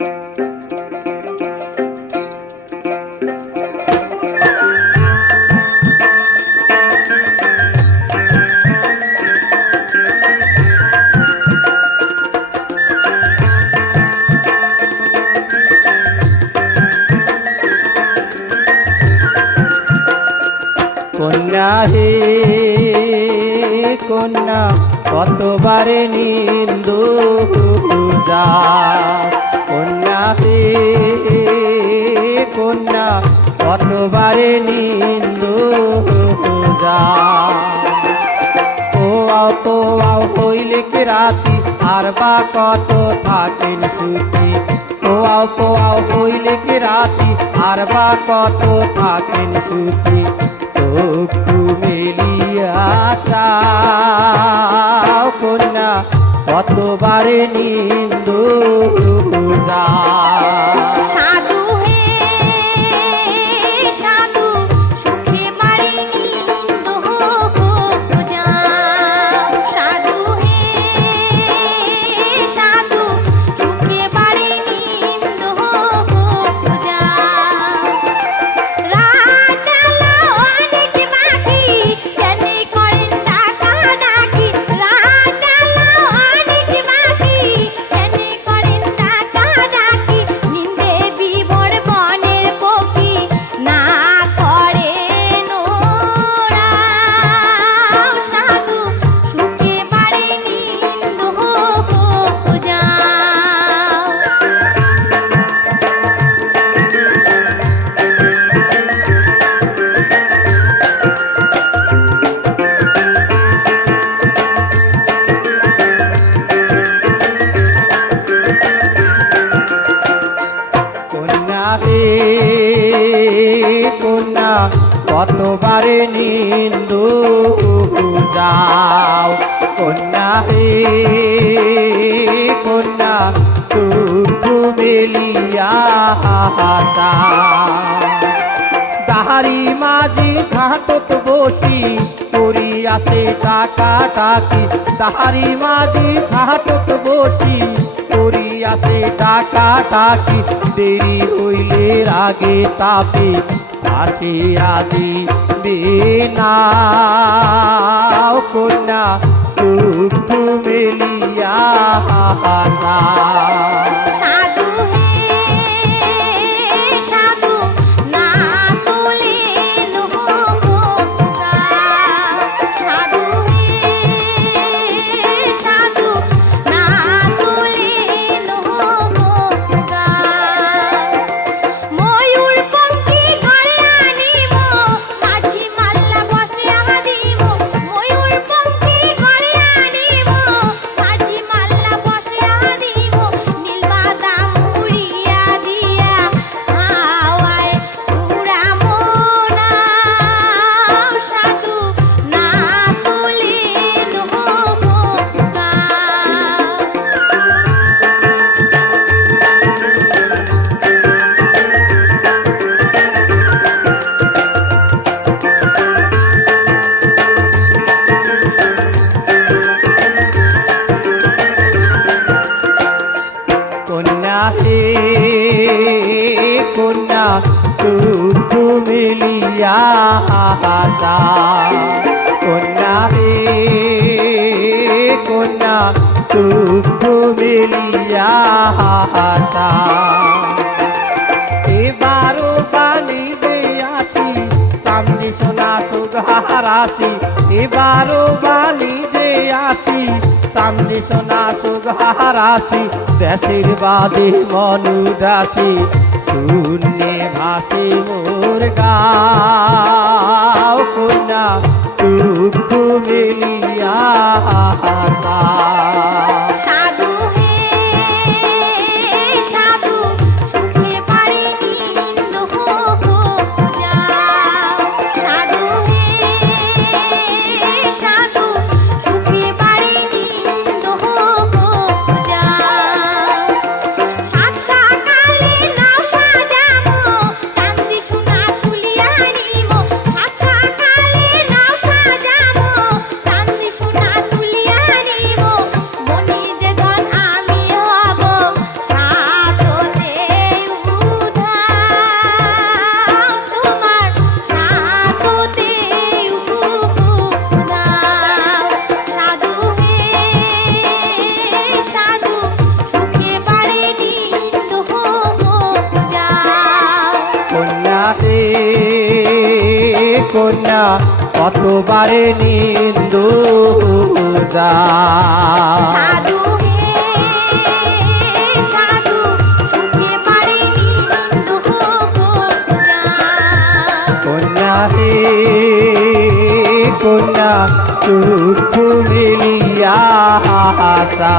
কন্যা হে কন্যা কতবারে নিন্দু যা, কন্যা হে কন্যা কতবারে নিন্দু যা। ও আও হইলে কি রাতি আর বা কত থাকেন সুখী, ও আও হইলে কি রাতি আর বা কত থাকেন সুখী। চক্ষু মেলিয়া চাও কন্যা কতবারে নিন্দু যা। কন্যা কতবারে নিন্দু যাও, কন্যা হে কন্যা চক্ষু মেলিয়া দাহারি মাঝি ঘাটত বসি করিয়াছে টাকা টাকি, দাহারি মাঝি ঘাটত বসি করিয়াছে টাকা টাকি। দেরি হইলে রাগে তাপে আসিয়া দিবে না কন্যা চক্ষু মেলিয়া কন্যা চক্ষু মেলিয়া যা, কন্যা হে কন্যা চক্ষু মেলিয়া যা। এবারও বালি যে আছি চাঁদনি সোনা সুগহারাসি, এবারও বালি যে আছি চাঁদনি সোনা সুগহারাসি। দেশের বাদে মনুদাসী শূন্যে ভাসে মোর গাও, কন্যা চক্ষু মেলিয়া কন্যা কতবারে নিন্দু যা সাধু হে সাধু সুখে পারিনি নিন্দু কন্যা কন্যা হে কন্যা তুচ্ছ মিলিয়া চা